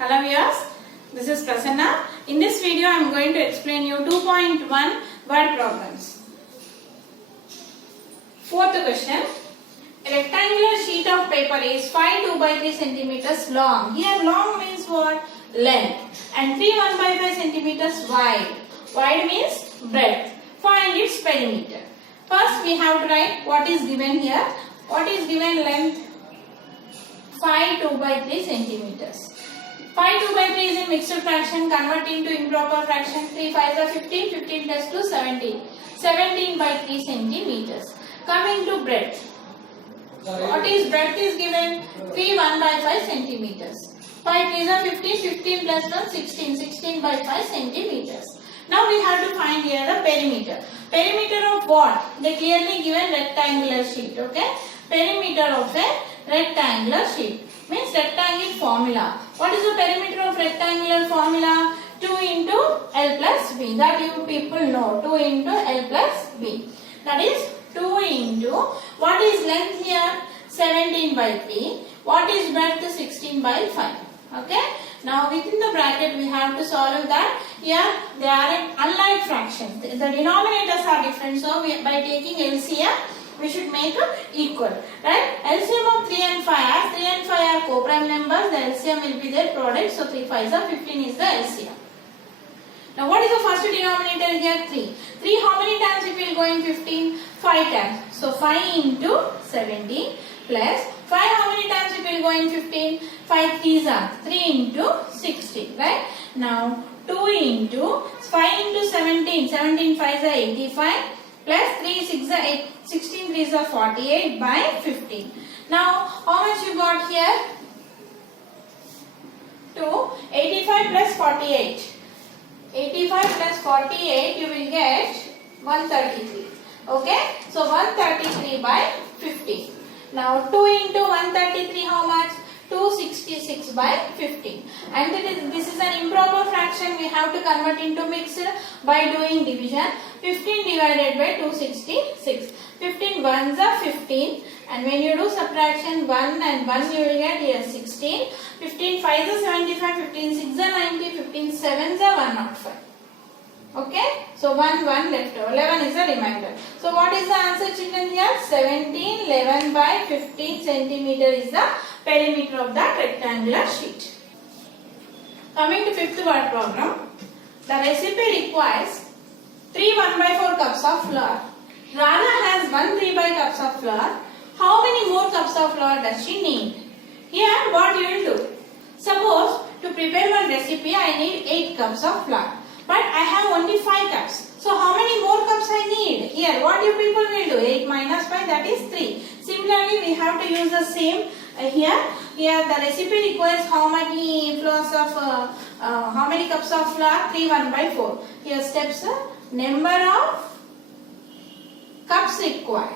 Hello viewers, this is Prasanna. In this video I am going to explain you 2.1 word problems. Fourth question. A rectangular sheet of paper is 5 2 by 3 centimeters long. Here long means what? Length. And 3 1 by 5 centimeters wide. Wide means breadth. Find its perimeter. First we have to write what is given here. What is given length? 5 2 by 3 centimeters. 5 2 by 3 is a mixed fraction, convert into improper fraction. 3 5s are 15, 15 plus 2 17. 17 by 3 centimeters. Coming to breadth. What is breadth is given? 3 1 by 5 centimeters. 5 3s are 15, 15 plus 1 16, 16 by 5 centimeters. Now we have to find here the perimeter. Perimeter of what? The clearly given rectangular sheet. Okay. Perimeter of a rectangular sheet. Means rectangle formula. What is the perimeter of rectangular formula? 2 into L plus B. That you people know. 2 into L plus B. That is 2 into, what is length here? 17 by 3. What is breadth? 16 by 5. Okay. Now within the bracket we have to solve that. Here they are in unlike fractions. The denominators are different. So by taking LCM we should make equal. Right? LCM of 3 and 5. As 3 and 5 are co-prime numbers, the LCM will be their product. So 3 5s are 15 is the LCM. Now what is the first denominator here? 3. 3 how many times it will go in 15? 5 times. So 5 into 17 plus 5 how many times it will go in 15? 5 3s are 3 into 16. Right? Now 2 into 5 into 17. 17 5s are 85 plus 3 6 are 8. 16 3s are 48 by 15. Now how much you got here? 2. 85 plus 48. 85 plus 48 you will get 133. Okay. So 133 by 50. Now 2 into 133 how much? 266 by 15. And this is an improper fraction. We have to convert into mixed by doing division. 15 divided by 266. 15 ones are 15. And when you do subtraction 1 and 1 you will get here 16. 15 5s are 75. 15 6s are 90. 15 7s are 105. Okay. So 1 1 left over. 11 is a remainder. So what is the answer children here? 17 11 by 15 centimeter is the perimeter of that rectangular sheet. Coming to fifth word problem. The recipe requires 3 1 by 4 cups of flour. Radha has 1 3 by cups of flour. How many more cups of flour does she need? Here what you will do? Suppose to prepare one recipe I need 8 cups of flour. But I have only 5 cups. So how many more cups I need? Here what you people will do? 8 minus 5 that is 3. Similarly we have to use the same here. Here the recipe requires how many flours of how many cups of flour? 3 1 by 4. Here steps number of cups required.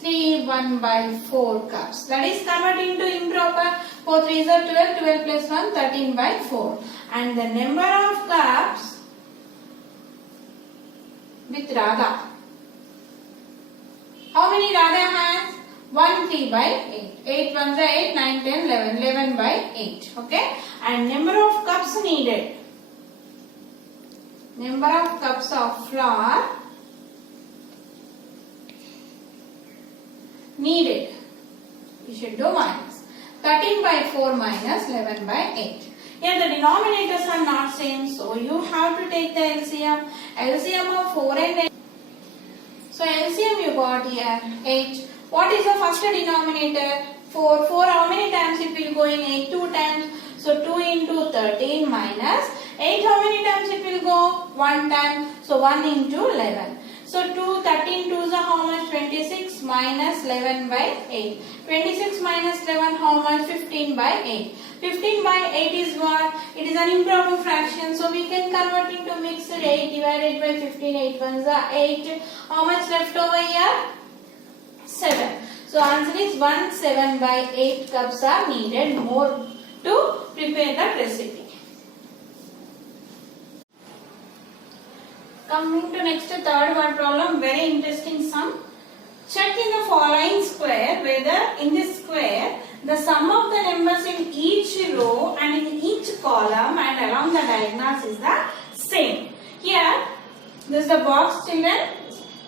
3 1 by 4 cups. That is converted into improper. 4 3s are 12. 12 plus 1 13 by 4. And the number of cups with Radha. How many Radha has? 1 3 by 8. 8 1s are 8. 9 10 11. 11 by 8. Okay. And number of cups needed. Number of cups of flour needed. You should do minus. 13 by 4 minus 11 by 8. Here the denominators are not same. So you have to take the LCM. LCM of 4 and 8. So LCM you got here 8. What is the first denominator? 4. 4 how many times it will go in 8? 2 times. So 2 into 13 minus 8 how many times it will go? 1 time. So 1 into 11. So 13 2s are how much? 26 minus 11 by 8. 26 minus 11 how much? 15 by 8. 15 by 8 is what? It is an improper fraction. So we can convert into mixed. 8 divided by 15. 8 1s are 8. How much left over here? 7. So answer is 1 7 by 8 cups are needed more to prepare that recipe. Coming to next third word problem, very interesting sum. Check in the following square whether in this square the sum of the numbers in each row and in each column and along the diagonals is the same. Here, this is the box, children.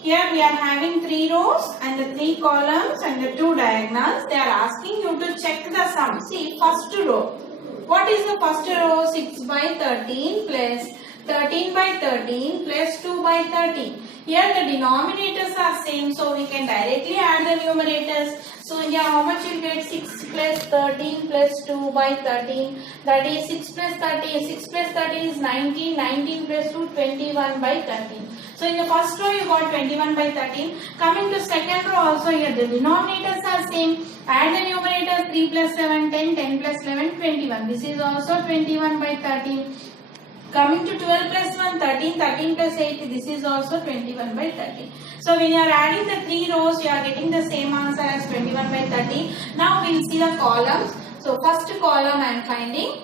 Here we are having 3 rows and the 3 columns and the 2 diagonals. They are asking you to check the sum. See, first row. What is the first row? 6 by 13 plus 13 by 13 plus 2 by 13. Here the denominators are same, so we can directly add the numerators. So here how much you get? 6 plus 13 plus 2 by 13. That is 6 plus 13. 6 plus 13 is 19. 19 plus 2, 21 by 13. So in the first row you got 21 by 13. Coming to second row also, here the denominators are same. Add the numerators. 3 plus 7, 10. 10 plus 11, 21. This is also 21 by 13. Coming to 12 plus 1, 13, 13 plus 8, this is also 21 by 13. So when you are adding the 3 rows, you are getting the same answer as 21 by 13. Now we will see the columns. So first column I am finding,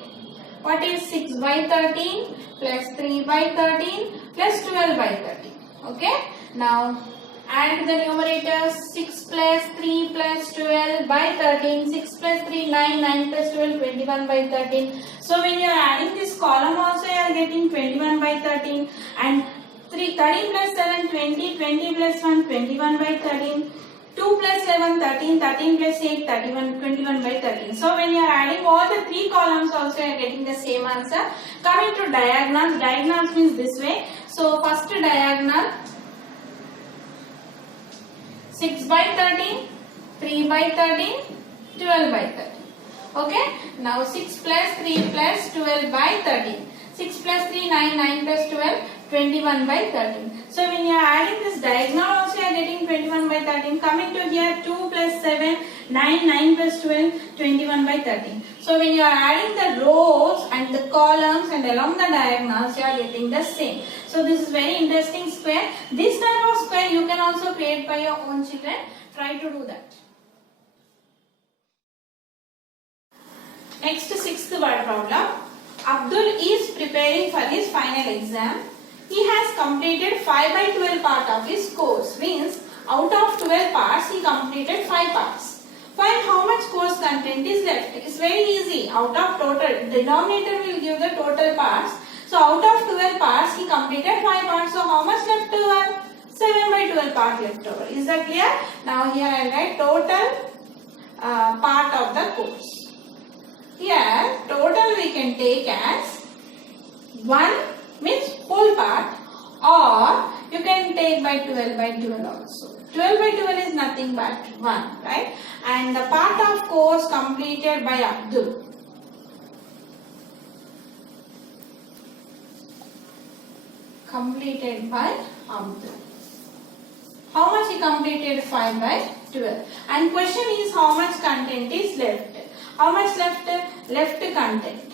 what is 6 by 13 plus 3 by 13 plus 12 by 13. Okay. Now add the numerators. 6 plus 3 plus 12 by 13. 6 plus 3, 9. 9 plus 12, 21 by 13. So when you are adding this column also, you are getting 21 by 13. And 13 plus 7, 20. 20 plus 1, 21 by 13. 2 plus 11, 13. 13 plus 8, 31, 21 by 13. So when you are adding all the 3 columns also, you are getting the same answer. Coming to diagonals. Diagonals means this way. So first diagonal, 6 by 13, 3 by 13, 12 by 13. Okay. Now 6 plus 3 plus 12 by 13. 6 plus 3, 9. 9 plus 12, 21 by 13. So when you are adding this diagonal also, you are getting 21 by 13. Coming to here, 2 plus 7, 9. 9 plus 12, 21 by 13. So when you are adding the rows and the columns and along the diagonals, you are getting the same. So this is very interesting square. This type of square you can also create by your own children. Try to do that. Next, 6th word problem. Abdul is preparing for his final exam. He has completed 5 by 12 part of his course. Means out of 12 parts, he completed 5 parts. Find how much course content is left. It's very easy. Out of total, denominator will give the total parts. So out of 12 parts, he completed 5 parts. So how much left over? 7 by 12 part left over. Is that clear? Now here I write total part of the course. Here total we can take as 1 means whole part, or you can take by 12 by 12 also. 12 by 12 is nothing but 1, right? And the part of course completed by Abdul. Completed by Abdul. How much he completed? 5 by 12. And question is how much content is left. How much left? Left content.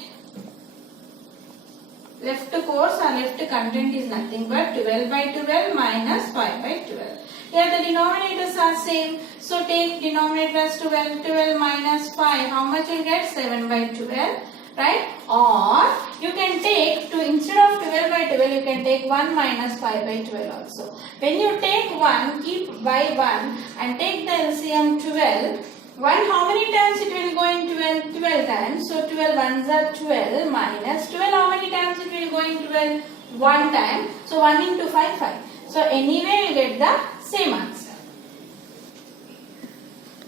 Left course or left content is nothing but 12 by 12 minus 5 by 12. Here the denominators are same. So take denominator as 12. 12 minus 5. How much you get? 7 by 12. Right? Or you can take, to instead of 12 by 12, you can take 1 minus 5 by 12 also. When you take 1, keep by 1 and take the LCM 12. 1 how many times it will go in 12? 12 times. So 12 ones are 12 minus 12 how many times it will go in 12? 1 time. So 1 into 5, 5. So anyway you get the same answer.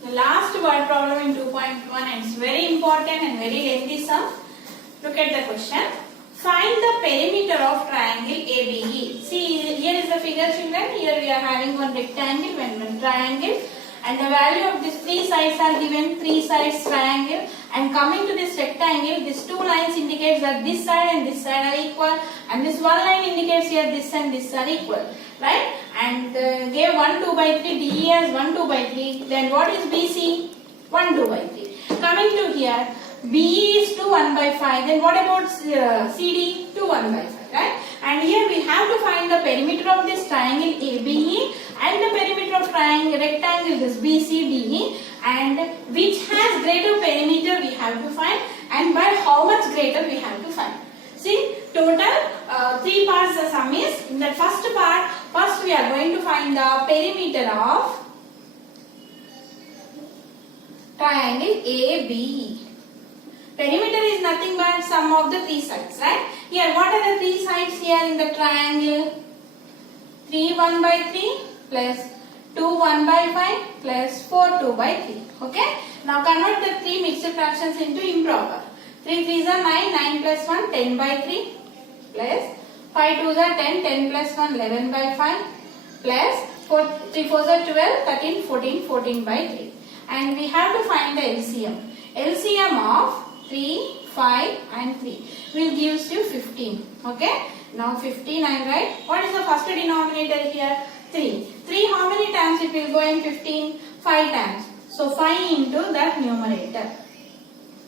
The last word problem in 2.1, and it's very important and very lengthy sum. Look at the question. Find the perimeter of triangle ABE. See, here is the figure, children. Here we are having one rectangle, one triangle. And the value of these 3 sides are given, 3 sides triangle. And coming to this rectangle, these 2 lines indicates that this side and this side are equal. And this 1 line indicates here this and this are equal. Right? And gave 1, 2 by 3, DE as 1, 2 by 3. Then what is BC? 1, 2 by 3. Coming to here, BE is 2, 1 by 5. Then what about CD? 2, 1 by 5. Right? And here we have to find the perimeter of this triangle ABE and the perimeter of triangle rectangle this BCDE, and which has greater perimeter we have to find, and by how much greater we have to find. See, total 3 parts the sum is. In the first part, first we are going to find the perimeter of triangle ABE. Perimeter is nothing but sum of the three sides, right? Here, what are the three sides here in the triangle? 3 1 by 3 plus 2 1 by 5 plus 4 2 by 3. Okay? Now convert the three mixed fractions into improper. 3 3s are 9, 9 plus 1, 10 by 3 plus 5 2s are 10, 10 plus 1, 11 by 5 plus 4 3 4s are 12, 13, 14, 14 by 3. And we have to find the LCM. LCM of 3, 5 and 3 will gives you 15. Okay? Now 15 I write. What is the first denominator here? 3. 3 how many times it will go in 15? 5 times. So 5 into that numerator.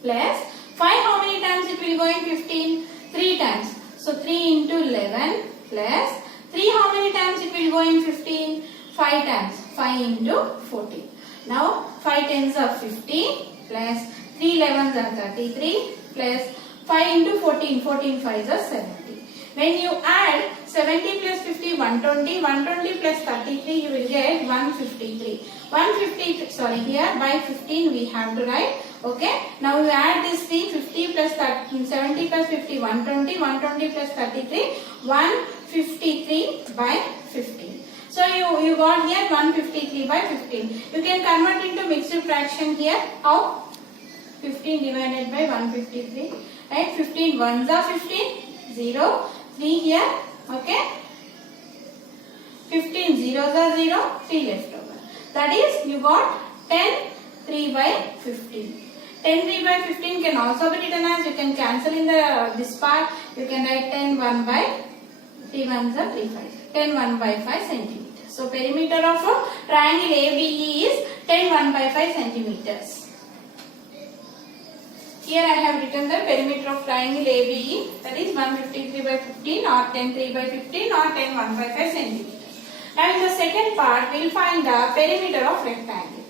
Plus 5 how many times it will go in 15? 3 times. So 3 into 11 plus 3 how many times it will go in 15? 5 times. 5 into 14. Now 5 tens are 50 plus 3 11s are 33 plus 5 into 14. 14 5s are 70. When you add 70 plus 50, 120, 120 plus 33, you will get 153. 150, sorry, here by 15 we have to write. Okay. Now you add this 50 plus 30, 70 plus 50, 120, 120 plus 33, 153 by 15. So you got here 153 by 15. You can convert into mixed fraction here. How? 15 divided by 153. Right? 15 ones are 15. 0. 3 here. Okay. 15 zeros are 0. 3 left over. That is you got 10 3 by 15. 10 3 by 15 can also be written as, you can cancel in the this part. You can write 10 1 by 3 ones are 3 5. 10 1 by 5 centimeters. So perimeter of a triangle ABE is 10 1 by 5 centimeters. Here I have written the perimeter of triangle ABE, that is 153 by 15 or 10 3 by 15 or 10 1 by 5 centimeters. Now in the second part we will find the perimeter of rectangle.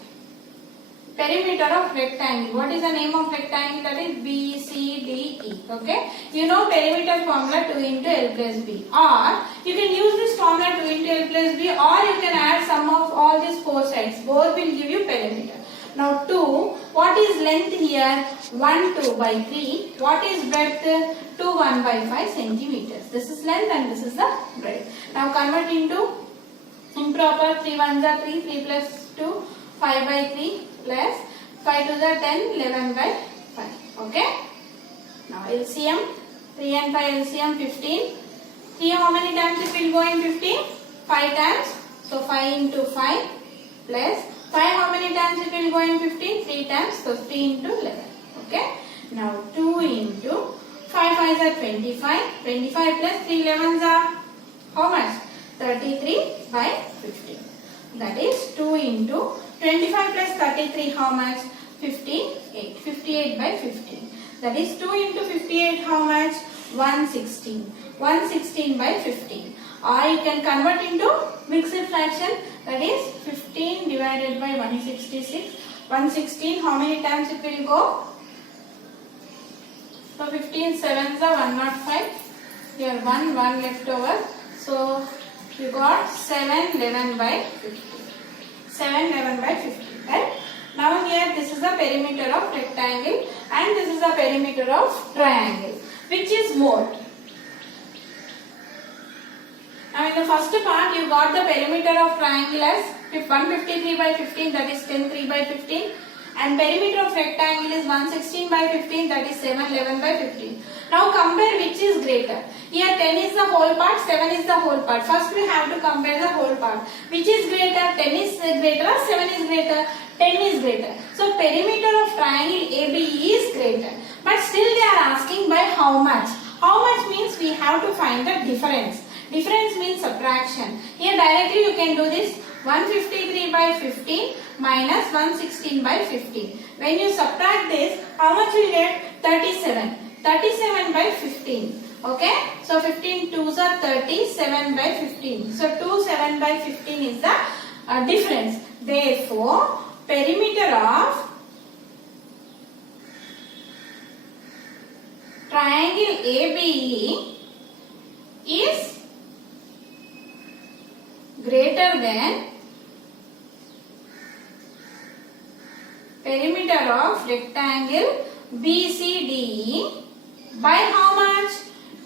Perimeter of rectangle. What is the name of rectangle? That is BCDE. Okay. You know perimeter formula 2 into L plus B. Or you can use this formula 2 into L plus B, or you can add sum of all these four sides. Both will give you perimeter. Now 2, what is length here? 1 2 by 3. What is breadth? 2 1 by 5 centimeters. This is length and this is the breadth. Now convert into improper. 3 1s are 3, 3 plus 2, 5 by 3 plus 5 2s are 10, 11 by 5. Okay. Now LCM, 3 and 5 LCM 15. 3 how many times it will go in 15? 5 times. So 5 into 5 plus 5 how many times it will go in 15? 3 times. So 3 into 11. Okay. Now 2 into 5 5s are 25. 25 plus 3 11s are how much? 33 by 15. That is 2 into 25 plus 33 how much? 58. 58 by 15. That is 2 into 58 how much? 116. 116 by 15. Or you can convert into mixed fraction, that is 15 divided by 166. 116 how many times it will go? So 15 7s are 105. Here 1 left over. So you got 7 11 by 15. 7 11 by 15. Right? Now here this is the perimeter of rectangle and this is the perimeter of triangle. Which is more? Now in the first part you got the perimeter of triangle as 153 by 15, that is 10 3 by 15, and perimeter of rectangle is 116 by 15, that is 7 11 by 15. Now compare which is greater. Here 10 is the whole part, 7 is the whole part. First we have to compare the whole part. Which is greater? 10 is greater or 7 is greater? 10 is greater. So perimeter of triangle ABE is greater. But still they are asking by how much? How much means we have to find the difference. Difference means subtraction. Here directly you can do this. 153 by 15 minus 116 by 15. When you subtract this, how much will you get? 37. 37 by 15. Okay. So 15 2s are 30. 7 by 15. So 2 7 by 15 is the difference. Therefore, perimeter of triangle ABE is greater than perimeter of rectangle BCDE by how much?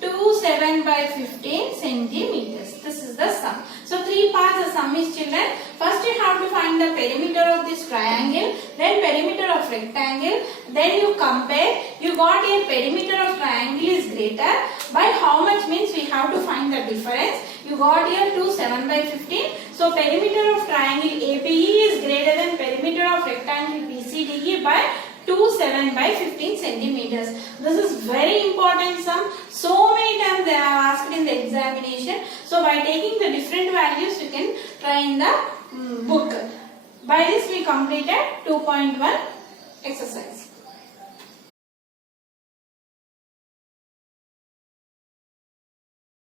27 by 15 centimeters. This is the sum. So 3 parts the sum is, children. First you have to find the perimeter of this triangle, then perimeter of rectangle, then you compare. You got here perimeter of triangle is greater. By how much means we have to find the difference. You got here 27 by 15. So perimeter of triangle ABE is greater than perimeter of rectangle BCDE by 27 by 15 centimeters. This is very important sum. So many times they have asked in the examination. So by taking the different values you can try in the book. By this we completed 2.1 exercise.